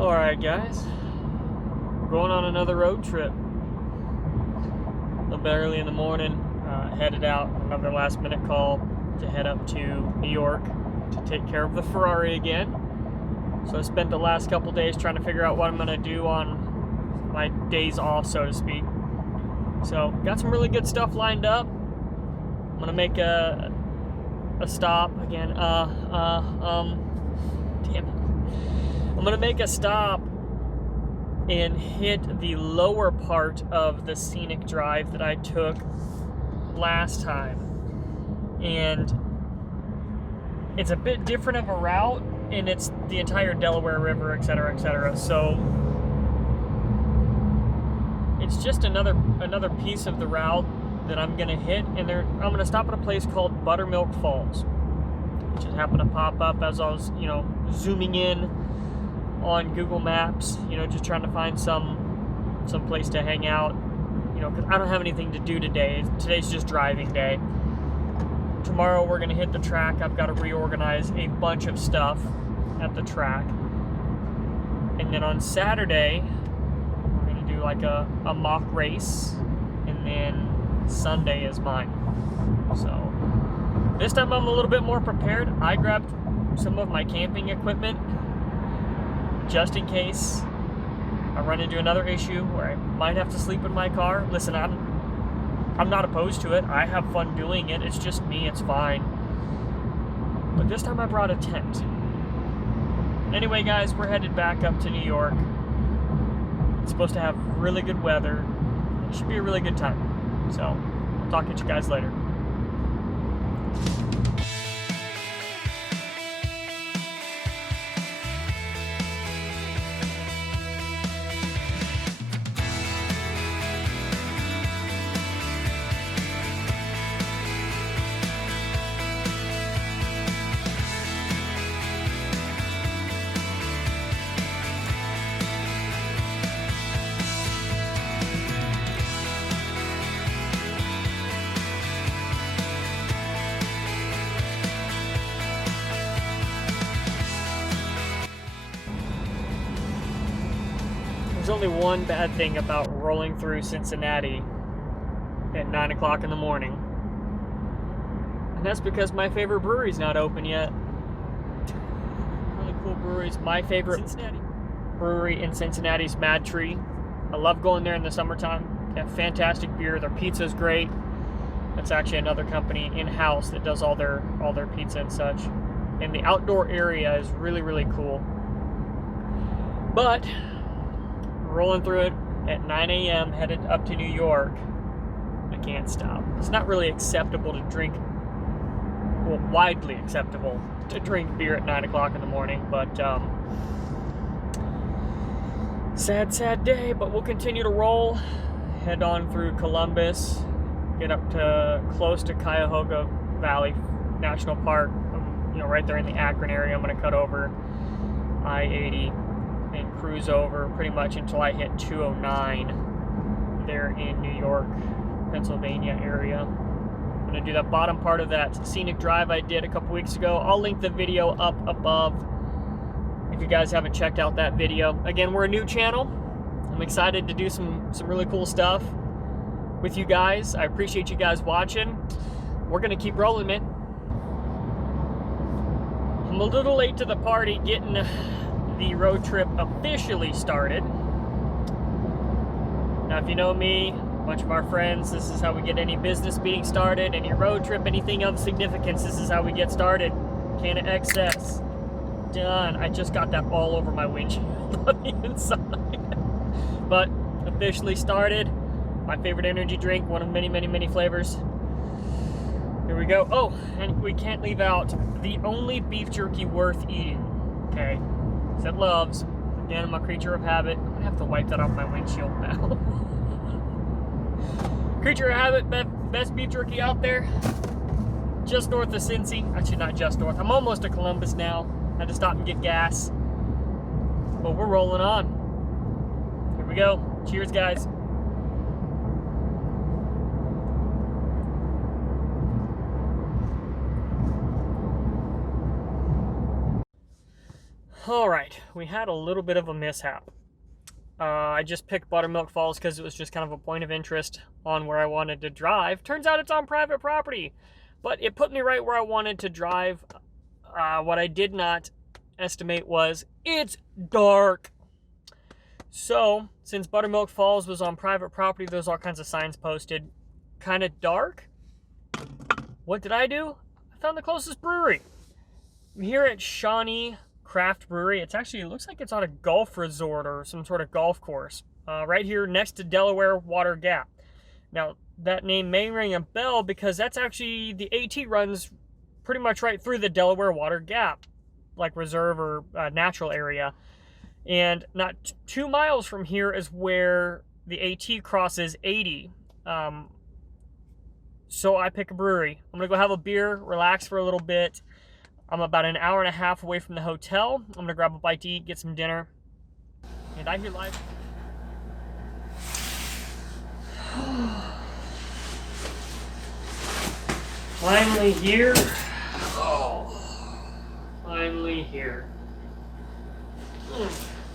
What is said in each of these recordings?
Alright guys, we're going on another road trip. A little bit early in the morning, headed out, another last minute call to head up to New York to take care of the Ferrari again. So I spent the last couple days trying to figure out what I'm going to do on my days off, so to speak. So got some really good stuff lined up. I'm going to make a stop again. Damn it. I'm going to make a stop and hit the lower part of the scenic drive that I took last time. And it's a bit different of a route, and it's the entire Delaware River, etc., etc. So it's just another piece of the route that I'm going to hit, and I'm going to stop at a place called Buttermilk Falls, which just happened to pop up as I was, zooming in on Google Maps, just trying to find some place to hang out, because I don't have anything to do today. Today's just driving day. Tomorrow we're going to hit the track. I've got to reorganize a bunch of stuff at the track. And then on Saturday, we're going to do like a mock race, and then Sunday is mine. So this time I'm a little bit more prepared. I grabbed some of my camping equipment just in case I run into another issue where I might have to sleep in my car. Listen, I'm not opposed to it. I have fun doing it. It's just me. It's fine. But this time I brought a tent. Anyway, guys, we're headed back up to New York. It's supposed to have really good weather. It should be a really good time. So I'll talk to you guys later. There's only one bad thing about rolling through Cincinnati at 9 o'clock in the morning, and that's because my favorite brewery's not open yet. Really cool breweries. My favorite Cincinnati brewery in Cincinnati is Mad Tree. I love going there in the summertime. They have fantastic beer. Their pizza's great. That's actually another company in-house that does all their pizza and such. And the outdoor area is really, really cool. But rolling through it at 9 a.m. headed up to New York, I can't stop. It's not really acceptable to drink, well, widely acceptable to drink beer at 9 o'clock in the morning, but sad day. But we'll continue to roll, head on through Columbus, get up to close to Cuyahoga Valley National Park, right there in the Akron area. I'm going to cut over I-80 and cruise over pretty much until I hit 209 there in New York, Pennsylvania area. I'm going to do that bottom part of that scenic drive I did a couple weeks ago. I'll link the video up above if you guys haven't checked out that video. Again, we're a new channel. I'm excited to do some really cool stuff with you guys. I appreciate you guys watching. We're going to keep rolling, man. I'm a little late to the party getting the road trip officially started. Now, if you know me, a bunch of our friends, this is how we get any business meeting started, any road trip, anything of significance. This is how we get started. Can of excess. Done. I just got that all over my windshield on the inside. But officially started. My favorite energy drink, one of many, many, many flavors. Here we go. Oh, and we can't leave out the only beef jerky worth eating. Okay. That loves. Again, I'm a creature of habit. I'm gonna have to wipe that off my windshield now. Creature of habit, best beef jerky out there. Just north of Cincy. Actually, not just north. I'm almost to Columbus now. Had to stop and get gas. But we're rolling on. Here we go. Cheers, guys. All right, we had a little bit of a mishap. I just picked Buttermilk Falls because it was just kind of a point of interest on where I wanted to drive. Turns out it's on private property, but it put me right where I wanted to drive. What I did not estimate was it's dark. So, since Buttermilk Falls was on private property, there's all kinds of signs posted. Kind of dark. What did I do? I found the closest brewery. I'm here at Shawnee Craft Brewery. It looks like it's on a golf resort or some sort of golf course. Right here next to Delaware Water Gap. Now, that name may ring a bell because that's actually, the AT runs pretty much right through the Delaware Water Gap, like reserve or natural area. And not 2 miles from here is where the AT crosses 80. So I pick a brewery. I'm gonna go have a beer, relax for a little bit. I'm about an hour and a half away from the hotel. I'm gonna grab a bite to eat, get some dinner. And I hear live. Finally here. Oh, finally here.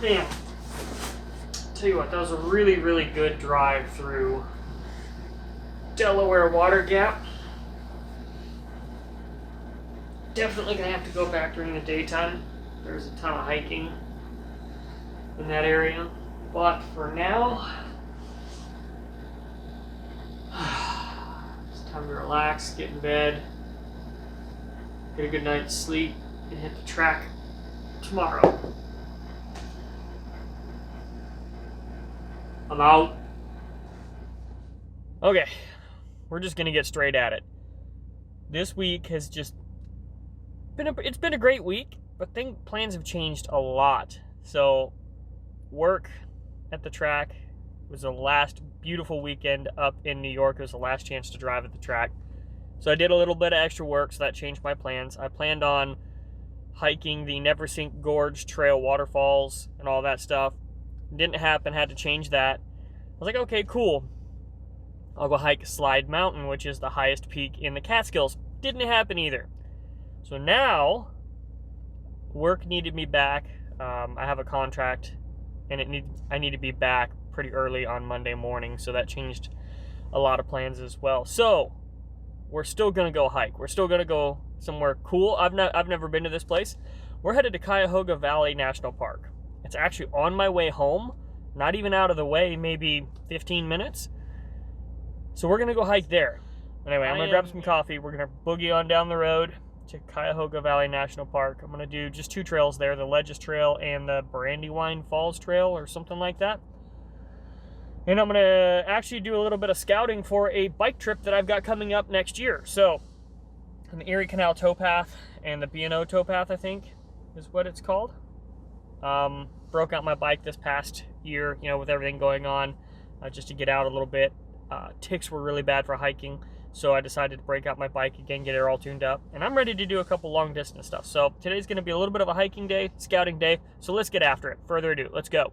Damn. Tell you what, that was a really, really good drive through Delaware Water Gap. Definitely gonna have to go back during the daytime. There's a ton of hiking in that area. But for now, it's time to relax, get in bed, get a good night's sleep, and hit the track tomorrow. I'm out. Okay, we're just gonna get straight at it. This week has just it's been a great week, but plans have changed a lot. So, work at the track was the last beautiful weekend up in New York. It was the last chance to drive at the track. So I did a little bit of extra work, so that changed my plans. I planned on hiking the Neversink Gorge Trail waterfalls and all that stuff. Didn't happen, had to change that. I was like, okay, cool. I'll go hike Slide Mountain, which is the highest peak in the Catskills. Didn't happen either. So now, work needed me back. I have a contract, and I need to be back pretty early on Monday morning, so that changed a lot of plans as well. So, we're still gonna go hike. We're still gonna go somewhere cool. I've never been to this place. We're headed to Cuyahoga Valley National Park. It's actually on my way home, not even out of the way, maybe 15 minutes. So we're gonna go hike there. Anyway, I'm gonna grab some coffee. We're gonna boogie on down the road to Cuyahoga Valley National Park. I'm gonna do just 2 trails there, the Ledges Trail and the Brandywine Falls Trail or something like that. And I'm gonna actually do a little bit of scouting for a bike trip that I've got coming up next year. So, the Erie Canal Towpath and the B&O Towpath, I think, is what it's called. Broke out my bike this past year, with everything going on, just to get out a little bit. Ticks were really bad for hiking, so I decided to break out my bike again, get it all tuned up, and I'm ready to do a couple long distance stuff. So today's going to be a little bit of a hiking day, scouting day, so let's get after it. Further ado, let's go.